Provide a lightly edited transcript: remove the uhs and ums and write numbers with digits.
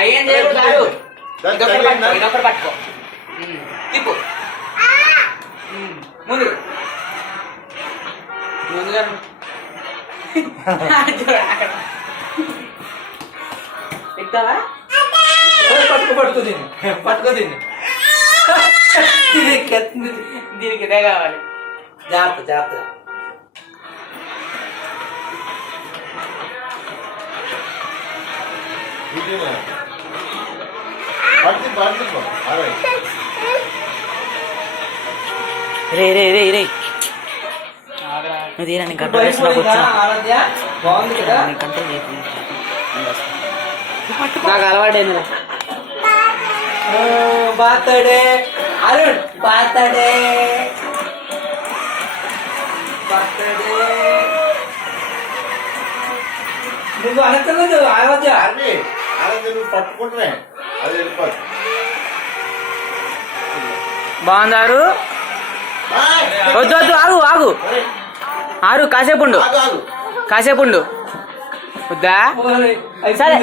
అయ్యేం చేయకూడదు. ఇదొకటి పట్టుకో. తిప్పు ముందు ముందుగా ఎక్కుతావా? పట్టుకో దీన్ని దీనికి ఇదే కావాలి. జాగ్రత్త. రే నేను కంట్రోల్ చేస్తున్నా. నాకు అలవాటైంది. బర్త్డే అరుణ్, బర్త్డే నువ్వు అనక్కర్లేదు. పట్టుకుంటున్నా అది వెళ్ళిపోతుంది. బాగుందారు? వద్దు ఆరు కాసేపు ఉండు. వద్దా? సరే.